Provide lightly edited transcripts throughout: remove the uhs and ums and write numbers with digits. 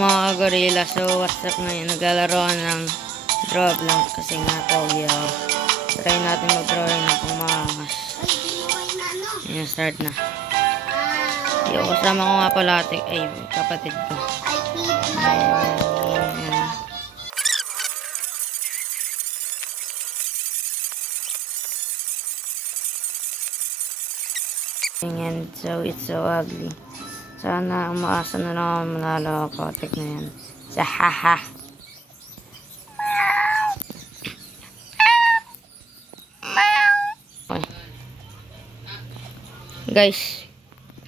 Mga gorilla, so what's up ngayon? Naglalaro ng draw lang kasi nga pogi ako. Try natin mag-drawing ng pumangas. Ayan, start na. Yung kasama ko nga pala ay kapatid ko. Ayan, so it's so ugly. Sana umaasa na lang manalo ako. Tignan yan. Sa haha. Okay. Guys,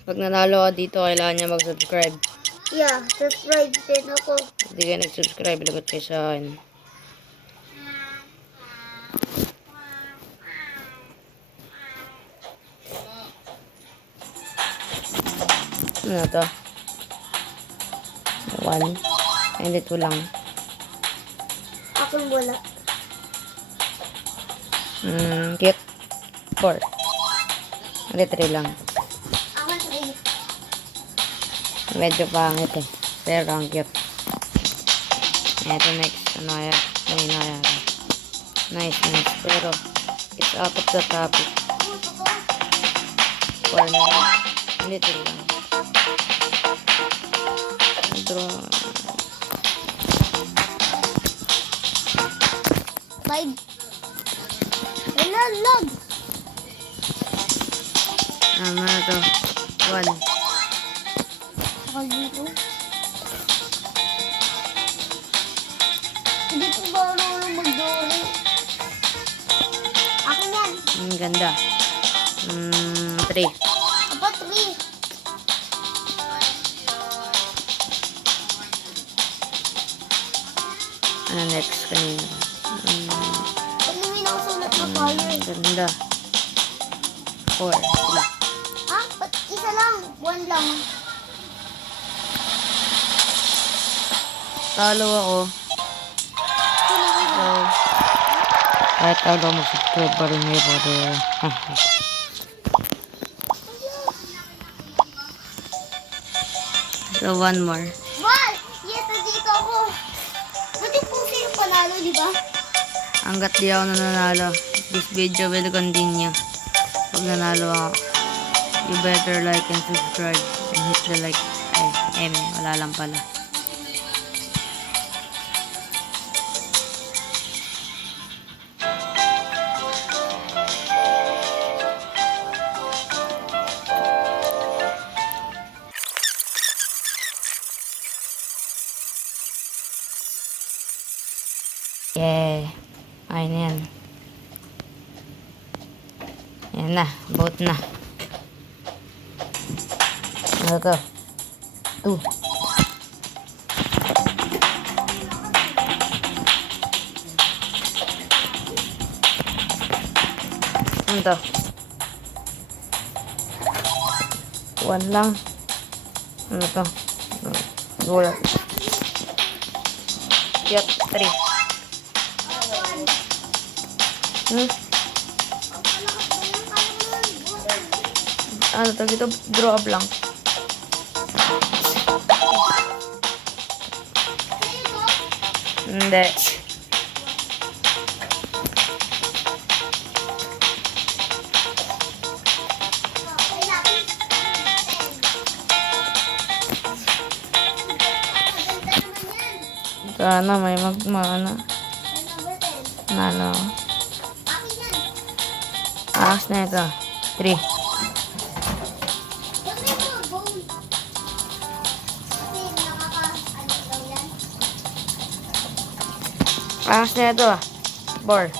pag nanalo ka dito, kailangan niya mag-subscribe. Yeah, subscribe din ako. Hindi kayo nag-subscribe, lagot kayo sa akin. Ano to? 1. Hindi, 2 lang. Akong wala. Cute. 4. Hindi, 3 lang. Ako 3. Medyo pangit eh. Pero ang cute. Ito next. Ano kaya? Ay, nice. Pero, it's out of the topic. 4 na lang. Hindi, 3 lang. Draw. 5. Lag. Ano na to? 1. Ako dito. Hindi ko ba marunong mag-drawing? Akin yan. Ang ganda. 3. Apa 3? Ano next kanina? Pag namin ako sulat na fire. Ganda. 4. Sila. Ah, ba't isa lang? 1 lang. Talo ako. So, kahit talo mo, subscribe pa rin ngayon po. So, 1 more. Mal! Yes, nandito ako. Dati po sa'yo panalo, di ba? Hanggat di ako nanalo, this video will continue. Pag nanalo ako, you better like and subscribe and hit the like. Ay, wala lang pala. Yeah. Ayun na yan. Yan na. Vote na. Ano to? 2. Ano to? 1 lang. Ano to? Gulat. Cute. 3. Ano to? Dito, draw up lang. Hindi. Sana may magmana. Nalo. Akas na ito. 3. Akas na ito. 4.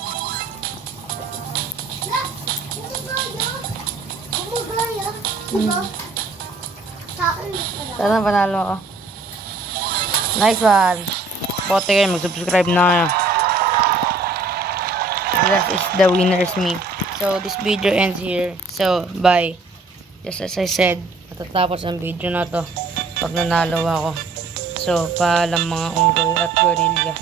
Sana panalo ako. Nice one. Bote kayo, mag-subscribe na kayo. That is the winner's me. So, this video ends here. So, bye. Just as I said, matatapos ang video na to pag nanalo ako. So, paalam mga unggoy at gorilla.